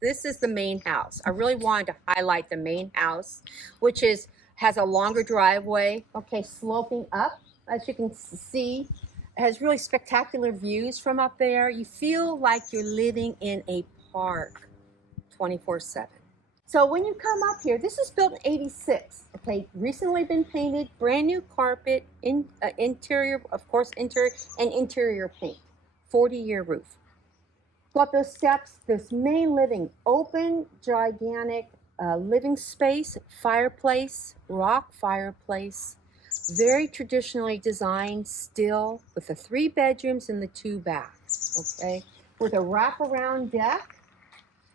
This is the main house. I really wanted to highlight the main house, which has a longer driveway, okay, sloping up, as you can see. It has really spectacular views from up there. You feel like you're living in a park 24/7. So when you come up here, this is built in '86, okay, recently been painted, brand new carpet, interior, of course, interior paint, 40-year roof. Go up those steps, this main living, open, gigantic living space, fireplace, rock fireplace, very traditionally designed still, with the 3 bedrooms and the 2 baths, okay, with a wraparound deck.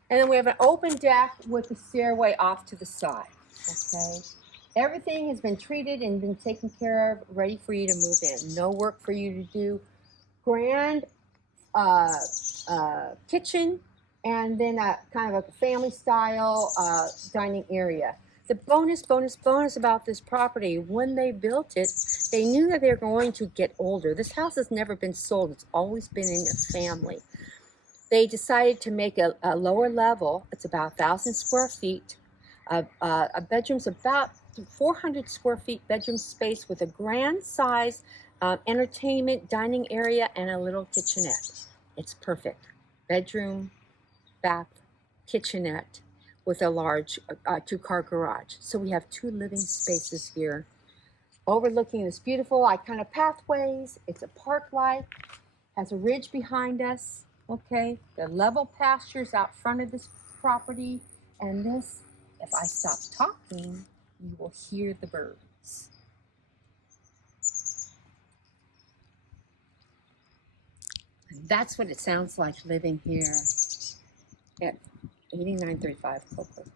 And then we have an open deck with a stairway off to the side, okay. Everything has been treated and been taken care of, ready for you to move in. No work for you to do. Grand kitchen, and then a kind of a family style dining area. The bonus about this property, when they built it, they knew that they were going to get older. This house has never been sold. It's always been in a family. They decided to make a lower level. It's about 1,000 square feet. A bedroom's about 400 square feet bedroom space with a grand size entertainment dining area and a little kitchenette. It's perfect. Bedroom, bath, kitchenette with a large 2-car garage. So we have 2 living spaces here overlooking this beautiful iconic pathways. It's a park-like, has a ridge behind us. Okay, the level pastures out front of this property. And this, if I stop talking, you will hear the birds. And that's what it sounds like living here at 8935 Copeland.